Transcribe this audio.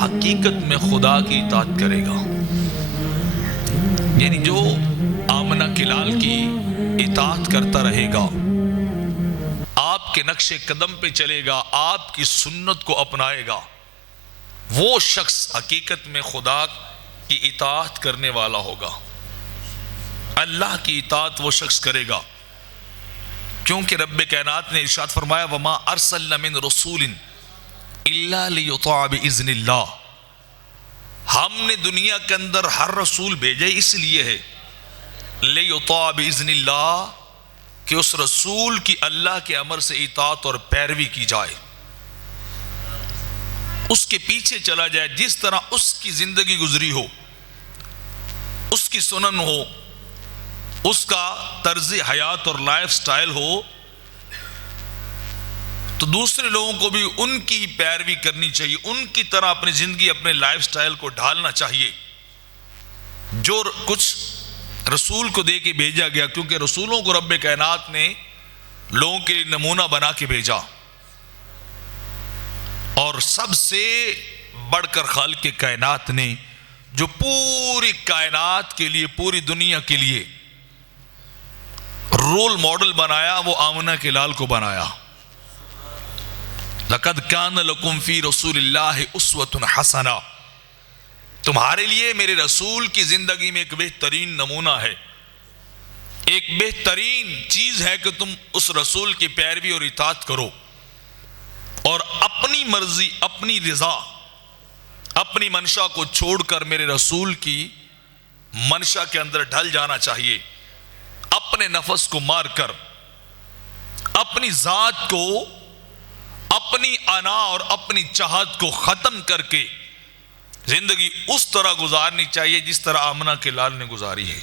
حقیقت میں خدا کی اطاعت کرے گا. یعنی جو آمنہ کے لال کی اطاعت کرتا رہے گا، آپ کے نقش قدم پہ چلے گا، آپ کی سنت کو اپنائے گا، وہ شخص حقیقت میں خدا کی اطاعت کرنے والا ہوگا. اللہ کی اطاعت وہ شخص کرے گا، کیونکہ رب کائنات نے ارشاد فرمایا وَمَا أَرْسَلْنَا مِن رَسُولٍ إِلَّا لِيُطَاعَ بِإِذْنِ اللَّهِ. ہم نے دنیا کے اندر ہر رسول بھیجے اس لیے ہے لِيُطَاعَ بِإِذْنِ اللَّهِ کہ اس رسول کی اللہ کے امر سے اطاعت اور پیروی کی جائے، اس کے پیچھے چلا جائے، جس طرح اس کی زندگی گزری ہو، اس کی سنن ہو، اس کا طرز حیات اور لائف سٹائل ہو، تو دوسرے لوگوں کو بھی ان کی پیروی کرنی چاہیے، ان کی طرح اپنی زندگی اپنے لائف سٹائل کو ڈھالنا چاہیے جو کچھ رسول کو دے کے بھیجا گیا. کیونکہ رسولوں کو رب کائنات نے لوگوں کے لیے نمونہ بنا کے بھیجا، اور سب سے بڑھ کر خالق کائنات نے جو پوری کائنات کے لیے، پوری دنیا کے لیے رول ماڈل بنایا، وہ آمنہ کے لال کو بنایا. لَقَدْ كَانَ لَكُمْ فِي رَسُولِ اللَّهِ أُسْوَةٌ حَسَنَةٌ. تمہارے لیے میرے رسول کی زندگی میں ایک بہترین نمونہ ہے، ایک بہترین چیز ہے کہ تم اس رسول کی پیروی اور اطاعت کرو، اور اپنی مرضی، اپنی رضا، اپنی منشا کو چھوڑ کر میرے رسول کی منشا کے اندر ڈھل جانا چاہیے. اپنے نفس کو مار کر، اپنی ذات کو، اپنی انا اور اپنی چاہت کو ختم کر کے زندگی اس طرح گزارنی چاہیے جس طرح آمنہ کے لال نے گزاری ہے.